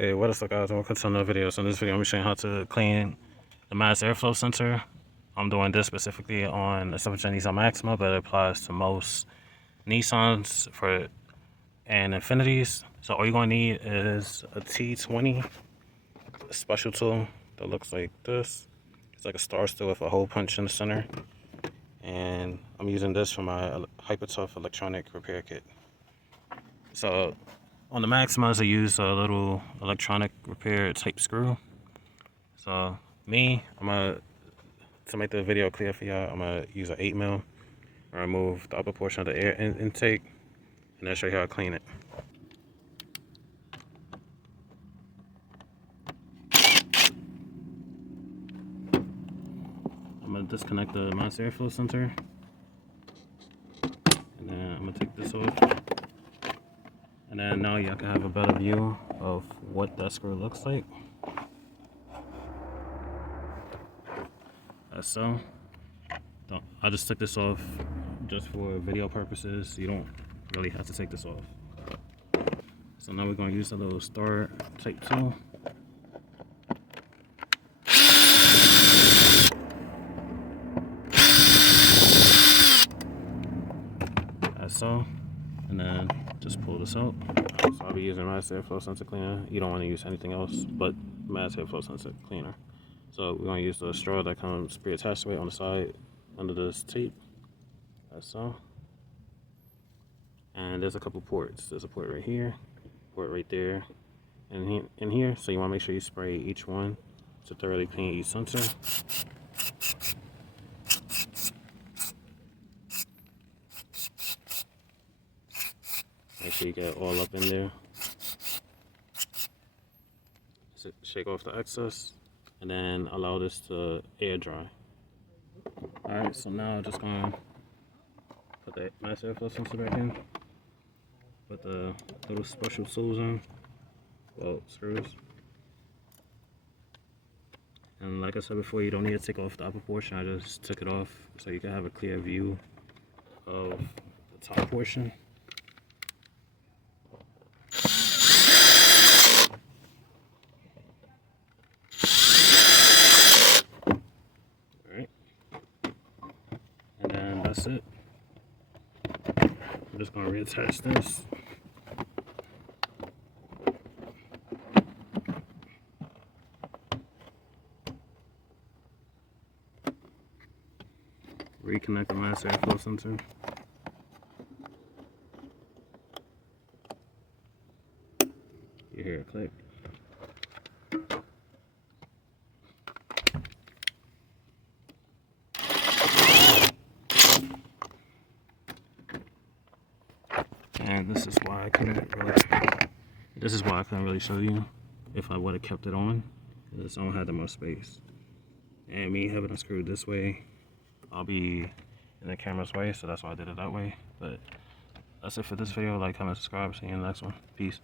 Hey, what is up guys, welcome to another video. So in this video I'm showing how to clean the mass airflow sensor. I'm doing this specifically on a 7th-gen Nissan Maxima, but it applies to most Nissans and Infinitis. So all you're going to need is a T20 special tool that looks like this. It's like a star steel with a hole punch in the center. And I'm using this for my Hyper Tough electronic repair kit. So on the Maximas, I use a little electronic repair type screw. So to make the video clear for y'all, I'm gonna use an 8mm and remove the upper portion of the air intake, and then show you how to clean it. I'm gonna disconnect the mass airflow sensor, and then I'm gonna take this off. And then now y'all can have a better view of what that screw looks like. As so. I just took this off just for video purposes. You don't really have to take this off. So now we're going to use a little star type tool. As so. And then just pull this out. So I'll be using mass airflow sensor cleaner. You don't want to use anything else but mass airflow sensor cleaner. So we're going to use the straw that comes pre-attached to it on the side under this tape. As so. And there's a couple ports. There's a port right here, port right there, and in here. So you want to make sure you spray each one to thoroughly clean each sensor. Make sure you get it all up in there. Shake off the excess, and then allow this to air dry. Alright, so now I'm just going to put the mass airflow sensor back in. Put the little special tools in, well, screws. And like I said before, you don't need to take off the upper portion. I just took it off so you can have a clear view of the top portion. That's it. I'm just going to reattach this. Reconnect the mass airflow sensor. You hear it click. And this is why I couldn't really show you if I would have kept it on, because I don't have that much space. And me having it screwed this way, I'll be in the camera's way, so that's why I did it that way. But that's it for this video. Like, comment, subscribe. See you in the next one. Peace.